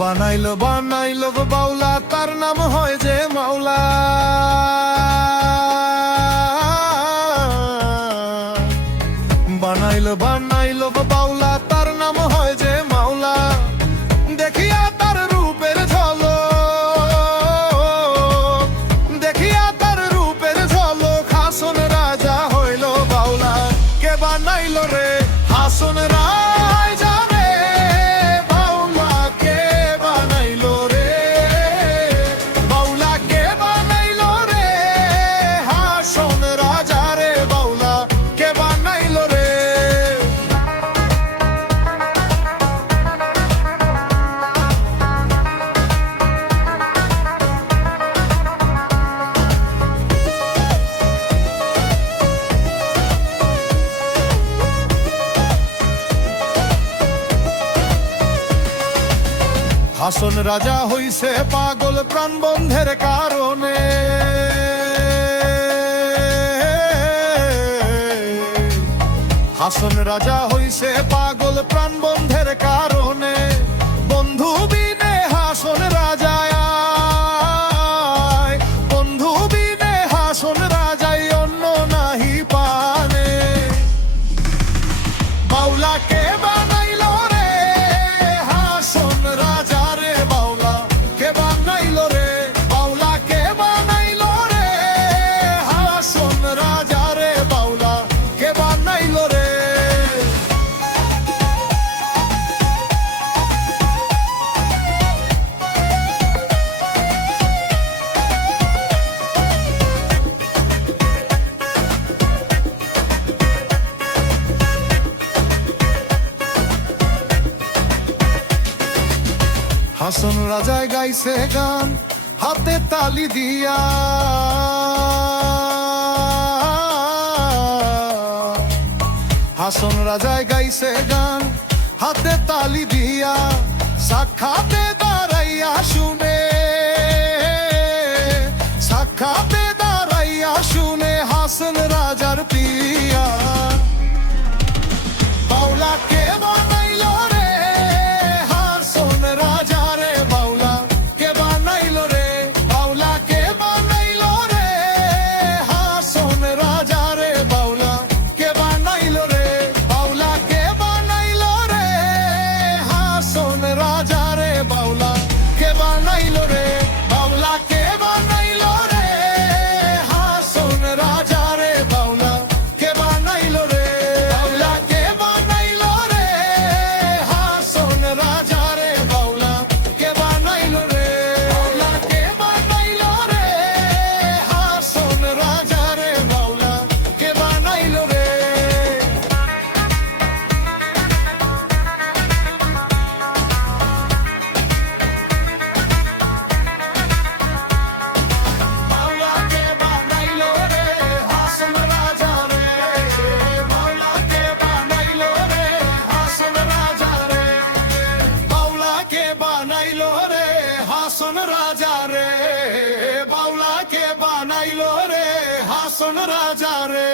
বানাইলো বানাইলো গো বাউলা, তার নাম হয় যে মাওলা। বানাইলো বানাইলো গো বাউলা, তার নাম হয় যে মাওলা। দেখিয়া তার রূপের ঝলক, দেখিয়া তার রূপের ঝলক, হাসন রাজা হইল বাউলা। কে বানাইলো রে হাসন রাজা রে বাউলা, কে বানাইলো রে বাউলা, কে বানাইলো রে হাসন রাজা রে বাউলা, কে বানাইলো রে। হাসন রাজা হইছে পাগল প্রাণ বন্ধের কারণে। হাসন রাজা হইছে পাগল প্রাণ বন্ধের কারণে। বন্ধু বিনে হাসন রাজায়, বন্ধু বিনে হাসন রাজায় অন্য নাহি পানে। বাউলা কে বানাইলো রে হাসন রাজা রে বাউলা, কে বানাইলো রে বাউলা, কে বানাইলো রে হাসন রাজা রে বাউলা, কে বানাইলো রে। হাসন রাজায় গাইছে গান হাতে তালি দিয়া। হাসন রাজায় গাইছে গান হাতে তালি দিয়া। সাক্ষাতে দাঁড়াইয়া শুনে, সাক্ষাতে দাঁড়াইয়া শুনে হাসন রাজার পিয়া। বাউলা কে বানাইলো রে হাসন রাজা রে বাউলা, কে বানাইলো রে বাউলা, কে বানাইলো রে হাসন রাজা রে বাউলা, কে বানাইলো রে বাউলা, কে বানাইলো রে হাসন রাজা রে বাউলা, কে বানাইলো রে বাউলা, কে বানাইলো রে হাসন রাজা রে বাউলা, কে বানাইলো রে বাউলা, কে বানাইলো রে হাসন রাজা রে বাউলা, কে বানাইলো রে বাউলা, কে বানাইলো রে হাসন রাজা রে বাউলা, কে বানাইলো রে। বাউলা কে বানাইলো রে হাসন রাজা রে, বাউলা কে বানাইলো রে হাসন রাজা রে, বাউলা কে বানাইলো রে হাসন রাজা রে, বাউলা কে বানাইলো রে হাসন রাজা রে।